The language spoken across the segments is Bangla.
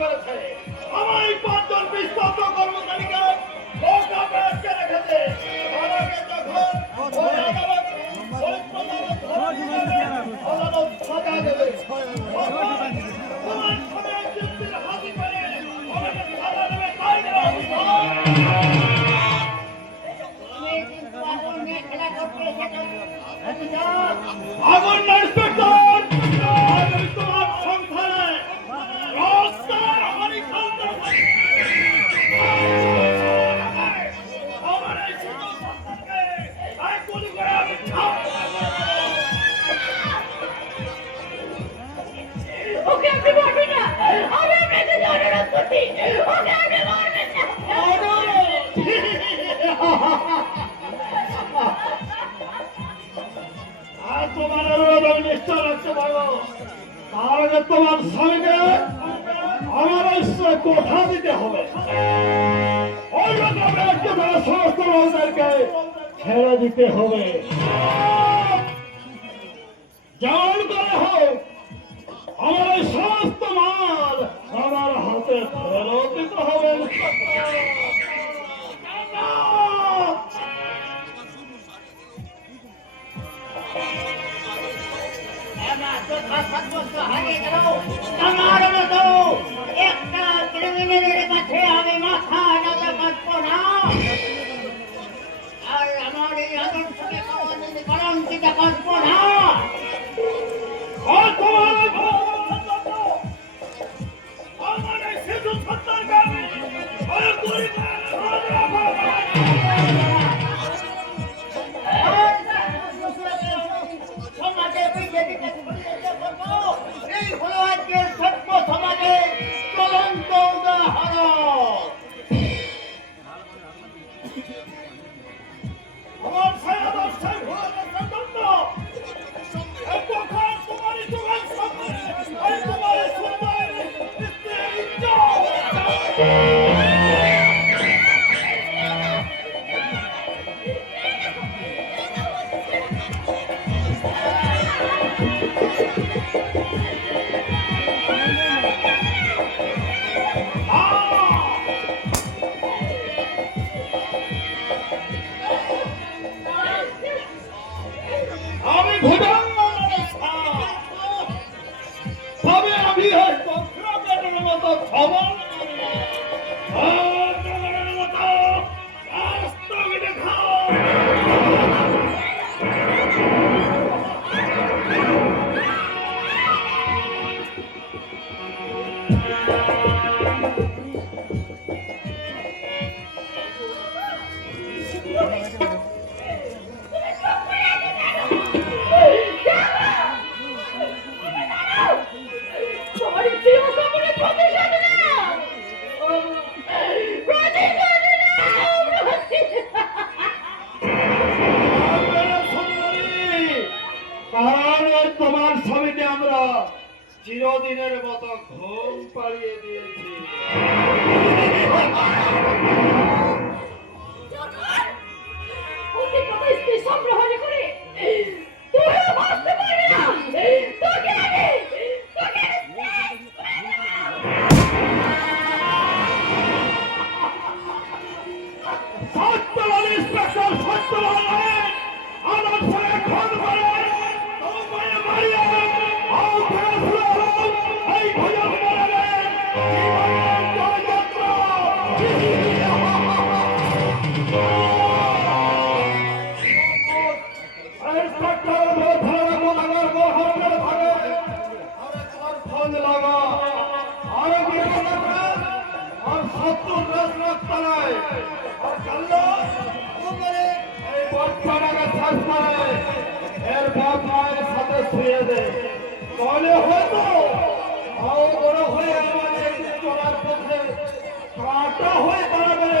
করেছে। সাময়িক পাঁচজন বিস্তৃত কর্মচারীকে ইন্সপেক্টর তার তোমার স্বামীকে অনাবশ্য কোঠা দিতে হবে। সমস্ত মানুষদেরকে ছেড়ে দিতে হবে। যেমন করে হোক আমার এই সমস্ত মাল আমার হাতে ফেরত দিতে হবে। તમારો એકતા ત્રિવેણી પાસે આવે માથા ના પત્તો Bye. Música চিরদিনের মতো ঘুম পাড়িয়ে দিয়েছি। সংগ্রহ করে তুমি বাঁচতে পারবি না। মায়ের দেয় তাহলে হয়তো আরও বড় হয়ে আমাদের চলার পথে কাটা হয়ে দাঁড়াবে।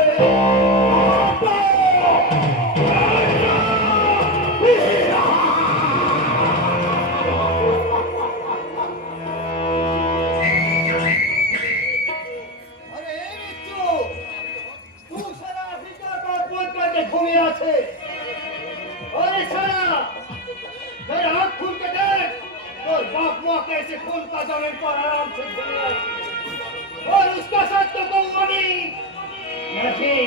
সারা তোর হাত খুলতে দেখ তোর बाप माँ कैसे खून का जमीन पर आराम से घूमे আছে और उसका साथ तो कहूंगा नहीं नहीं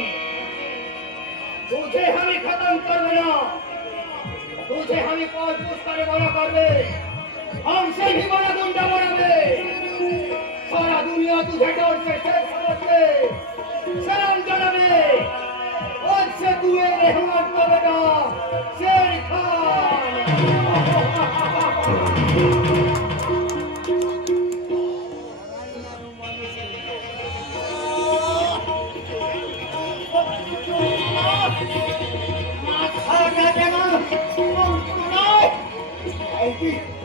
तुझे हम ही खत्म कर देना तुझे हम ही पाँच पूछ करे बड़ा कर दे हमसे भी बड़ा गुंडा बनावे सारा दुनिया तुझे डर से शेर समझते सलाम जनाबे आज से तू ये Thank you.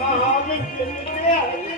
महाविद्यालय